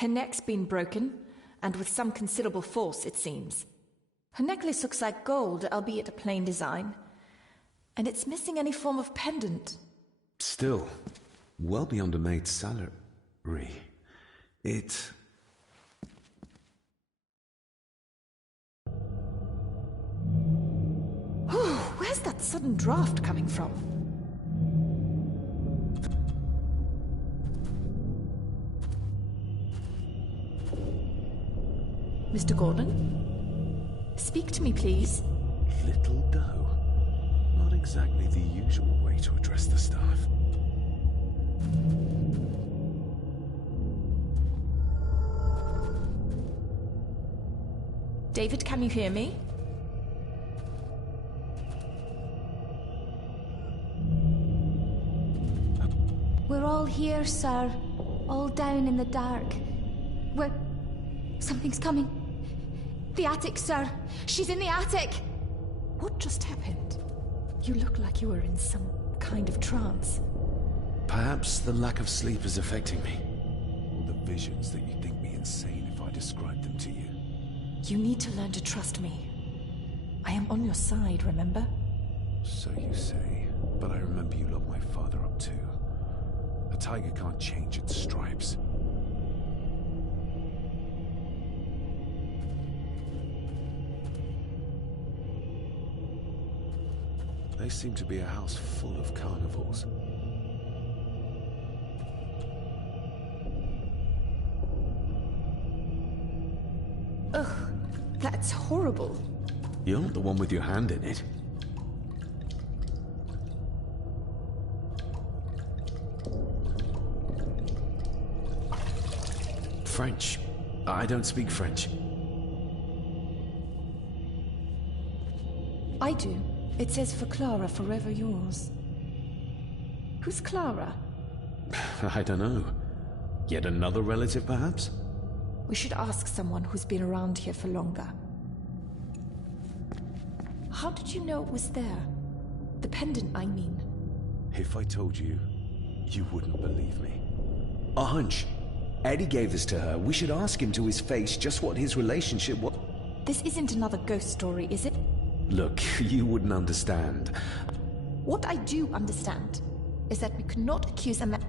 Her neck's been broken, and with some considerable force, it seems. Her necklace looks like gold, albeit a plain design, and it's missing any form of pendant. Still, well beyond a maid's salary. It... Where's that sudden draft coming from? Mr. Gordon? Speak to me, please. Little dough. Not exactly the usual way to address the staff. David, can you hear me? We're all here, sir. All down in the dark. Something's coming. The attic, sir. She's in the attic! What just happened? You look like you were in some kind of trance. Perhaps the lack of sleep is affecting me. Or the visions that you'd think me insane if I described them to you. You need to learn to trust me. I am on your side, remember? So you say, but I remember you locked my father up too. A tiger can't change its stripes. They seem to be a house full of carnivores. Ugh, that's horrible. You're not the one with your hand in it. French. I don't speak French. I do. It says for Clara, forever yours. Who's Clara? I don't know. Yet another relative, perhaps? We should ask someone who's been around here for longer. How did you know it was there? The pendant, I mean. If I told you, you wouldn't believe me. A hunch. Eddie gave this to her. We should ask him to his face just what his relationship was. This isn't another ghost story, is it? Look, you wouldn't understand. What I do understand is that we could not accuse a man.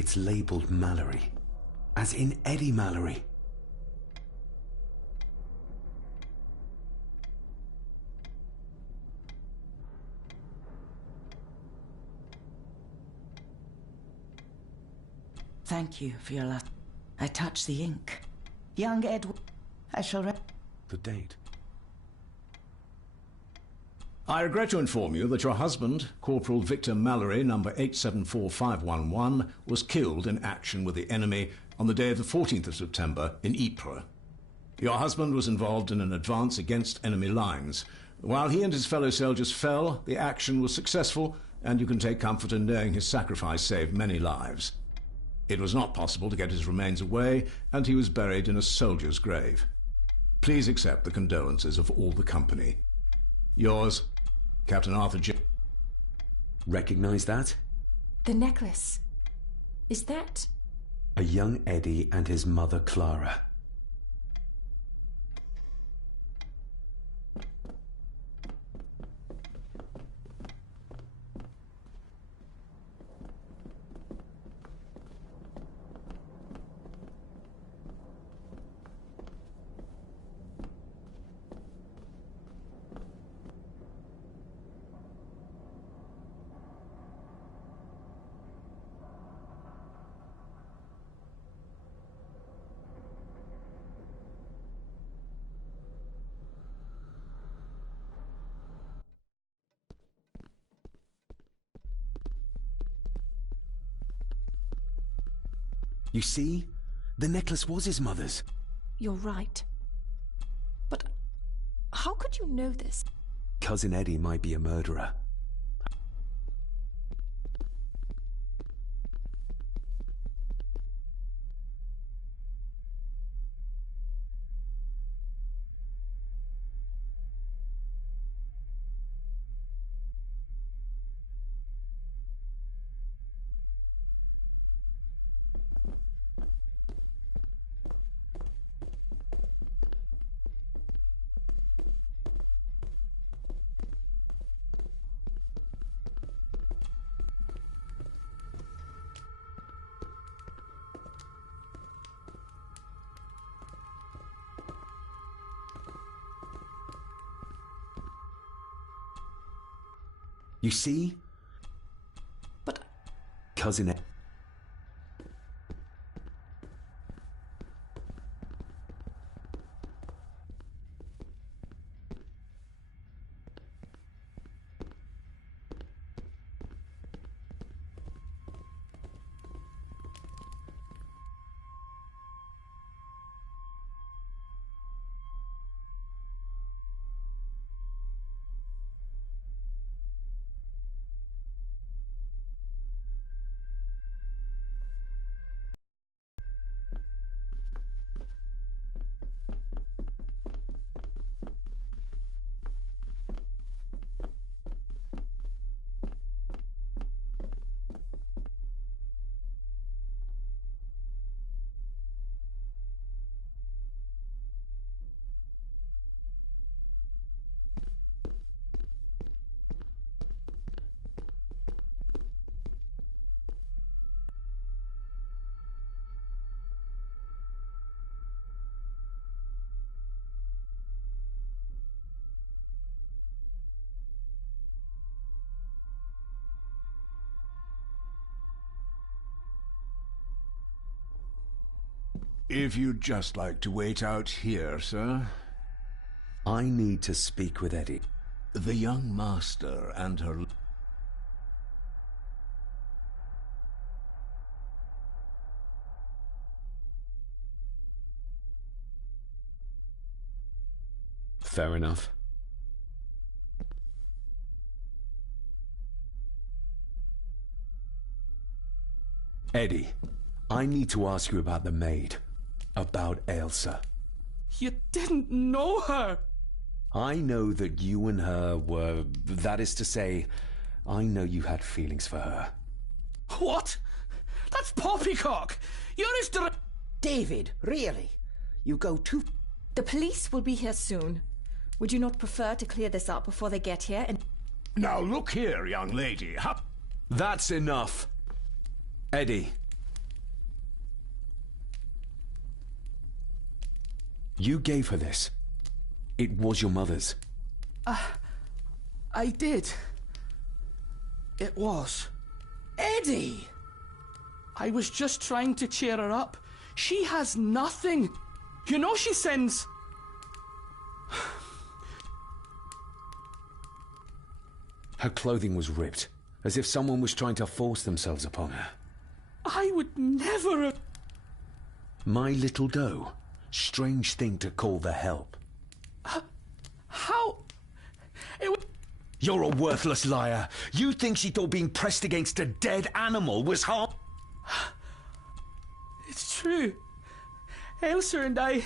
It's labeled Mallory. As in Eddie Mallory. Thank you for your last... I touch the ink. Young Edward... I shall... The date. I regret to inform you that your husband, Corporal Victor Mallory, number 874511, was killed in action with the enemy on the day of the 14th of September in Ypres. Your husband was involved in an advance against enemy lines. While he and his fellow soldiers fell, the action was successful, and you can take comfort in knowing his sacrifice saved many lives. It was not possible to get his remains away, and he was buried in a soldier's grave. Please accept the condolences of all the company. Yours, Captain Arthur J. Recognize that? The necklace. Is that... A young Eddie and his mother Clara. You see? The necklace was his mother's. You're right. But how could you know this? Cousin Eddie might be a murderer. You see? But... Cousin Eddie... If you'd just like to wait out here, sir. I need to speak with Eddie. The young master and her... Fair enough. Eddie, I need to ask you about the maid. About Ailsa. You didn't know her! I know that you and her were... That is to say, I know you had feelings for her. What? That's poppycock! You're as David, really? You go too... The police will be here soon. Would you not prefer to clear this up before they get here and... Now look here, young lady. That's enough. Eddie, You gave her this. It was your mother's. I did. It was. Eddie! I was just trying to cheer her up. She has nothing. You know she sends... Her clothing was ripped, as if someone was trying to force themselves upon her. I would never have... My little doe. Strange thing to call the help. How... It was... You're a worthless liar. You think she thought being pressed against a dead animal was harm? It's true. Elsa and I...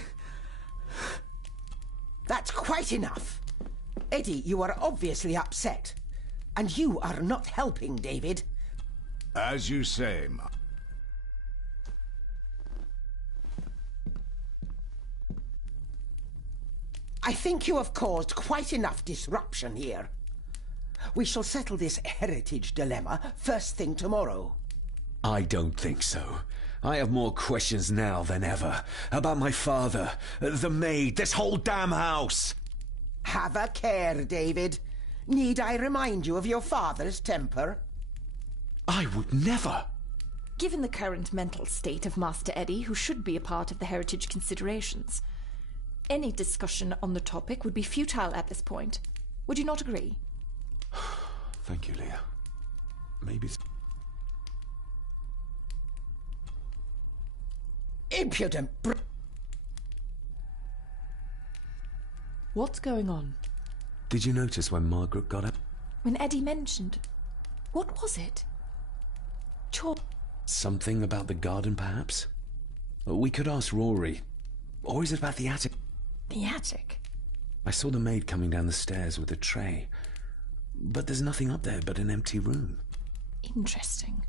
That's quite enough. Eddie, you are obviously upset. And you are not helping, David. As you say, Ma. I think you have caused quite enough disruption here. We shall settle this heritage dilemma first thing tomorrow. I don't think so. I have more questions now than ever. About my father, the maid, this whole damn house. Have a care, David. Need I remind you of your father's temper? I would never. Given the current mental state of Master Eddie, who should be a part of the heritage considerations, any discussion on the topic would be futile at this point. Would you not agree? Thank you, Leah. Maybe... Impudent What's going on? Did you notice when Margaret got up? When Eddie mentioned... What was it? Something about the garden, perhaps? We could ask Rory. Or is it about the attic? The attic? I saw the maid coming down the stairs with a tray. But there's nothing up there but an empty room. Interesting.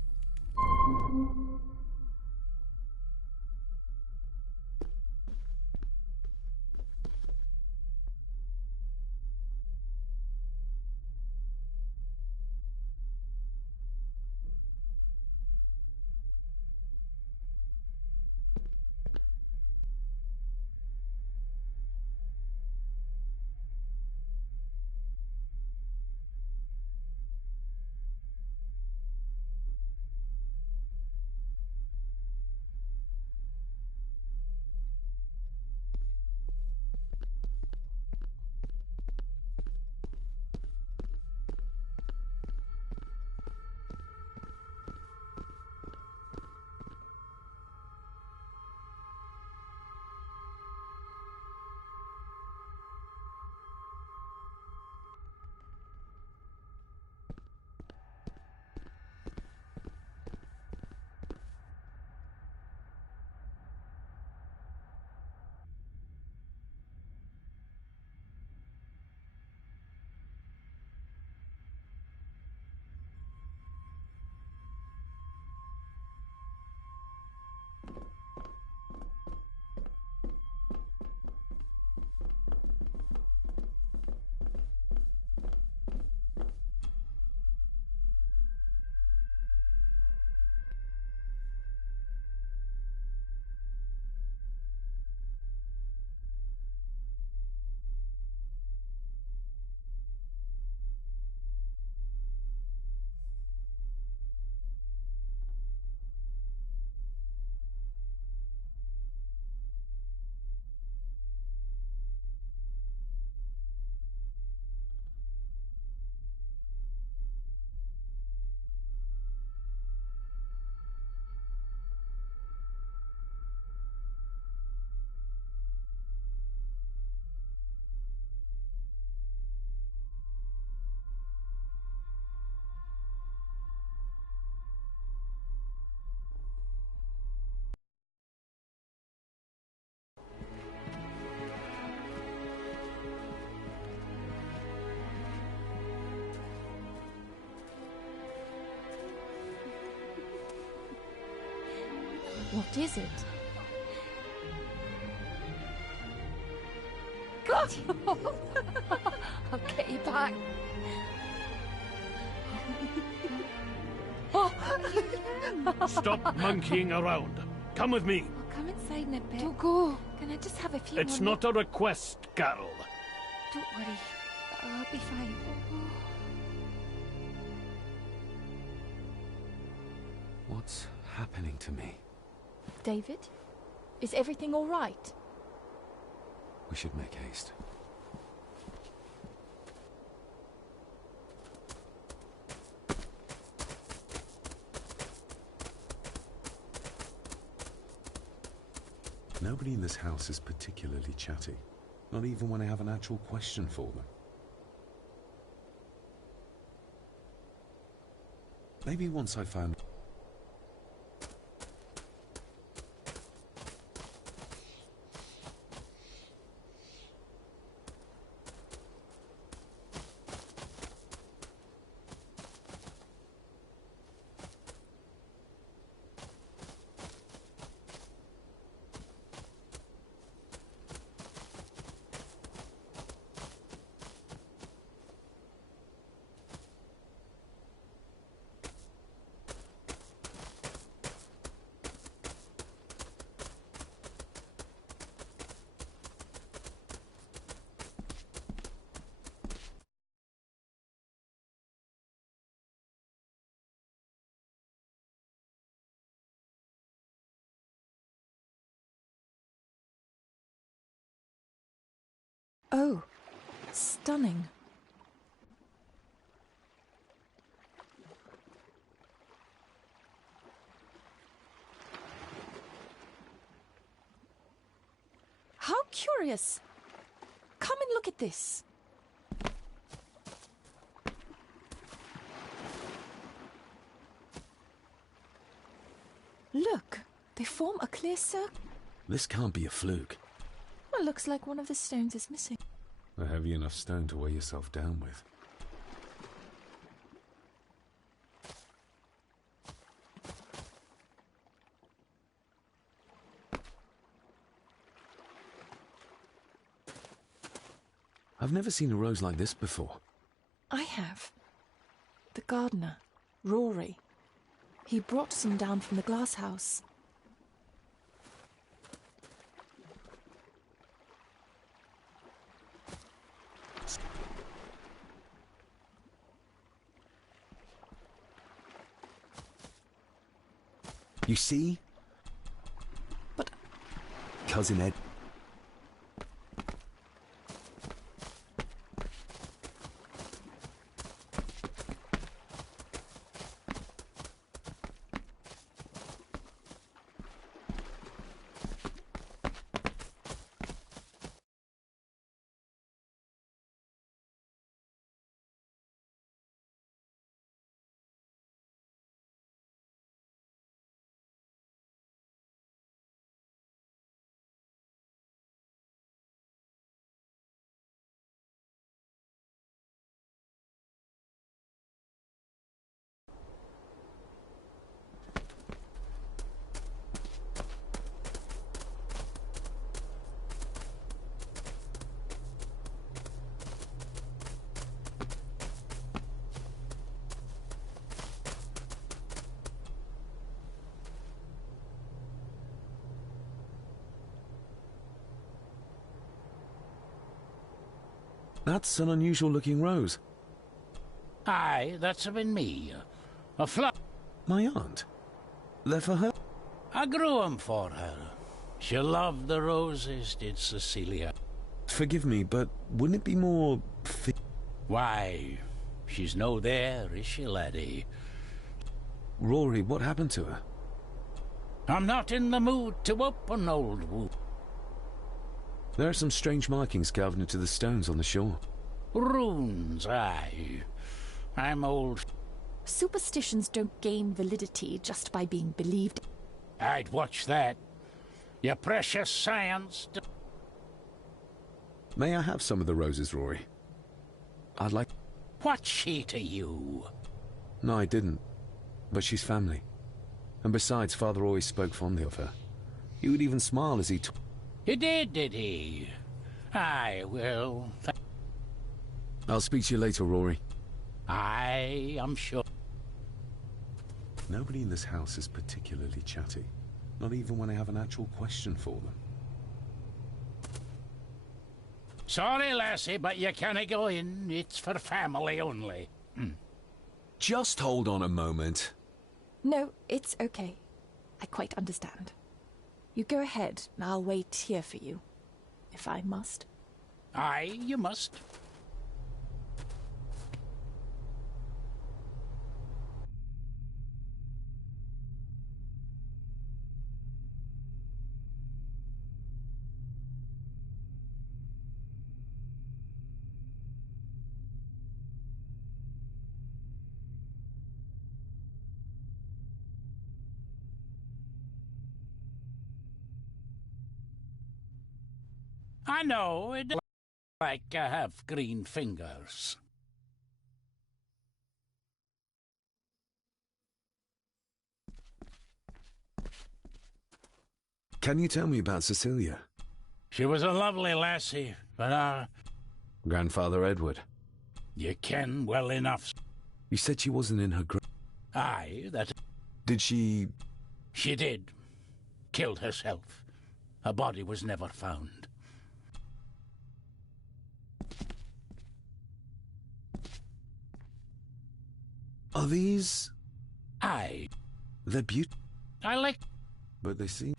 What is it? I'll get you back. Stop monkeying around. Come with me. come inside in a bit. Don't go. Can I just have a few It's more not a request, Carol. Don't worry. I'll be fine. What's happening to me? David? Is everything all right? We should make haste. Nobody in this house is particularly chatty. Not even when I have an actual question for them. Maybe once I found... Oh, stunning. How curious. Come and look at this. Look, they form a clear circle. This can't be a fluke. Well, looks like one of the stones is missing. A heavy enough stone to weigh yourself down with. I've never seen a rose like this before. I have. The gardener, Rory. He brought some down from the glass house. You see? But... Cousin Ed... That's an unusual looking rose. Aye, that's been me. A flower. My aunt. They're for her? I grew 'em for her. She loved the roses, did Cecilia. Forgive me, but wouldn't it be more... Why, she's no there, is she, laddie? Rory, what happened to her? I'm not in the mood to open old wound. There are some strange markings carved into the stones on the shore. Runes, aye. I'm old. Superstitions don't gain validity just by being believed. I'd watch that. Your precious science. May I have some of the roses, Rory? I'd like... What's she to you? No, I didn't. But she's family. And besides, Father always spoke fondly of her. He would even smile as he took... He did he? Aye, well... I'll speak to you later, Rory. Aye, I'm sure. Nobody in this house is particularly chatty. Not even when I have an actual question for them. Sorry, lassie, but you can't go in. It's for family only. Just hold on a moment. No, it's okay. I quite understand. You go ahead, and I'll wait here for you, if I must. Aye, you must. I know, it doesn't look like I have green fingers. Can you tell me about Cecilia? She was a lovely lassie, but Grandfather Edward. you ken well enough. You said she wasn't in her Aye, that Did she... she did. Killed herself. Her body was never found. Are these... Aye, They're beautiful, I like... but they seem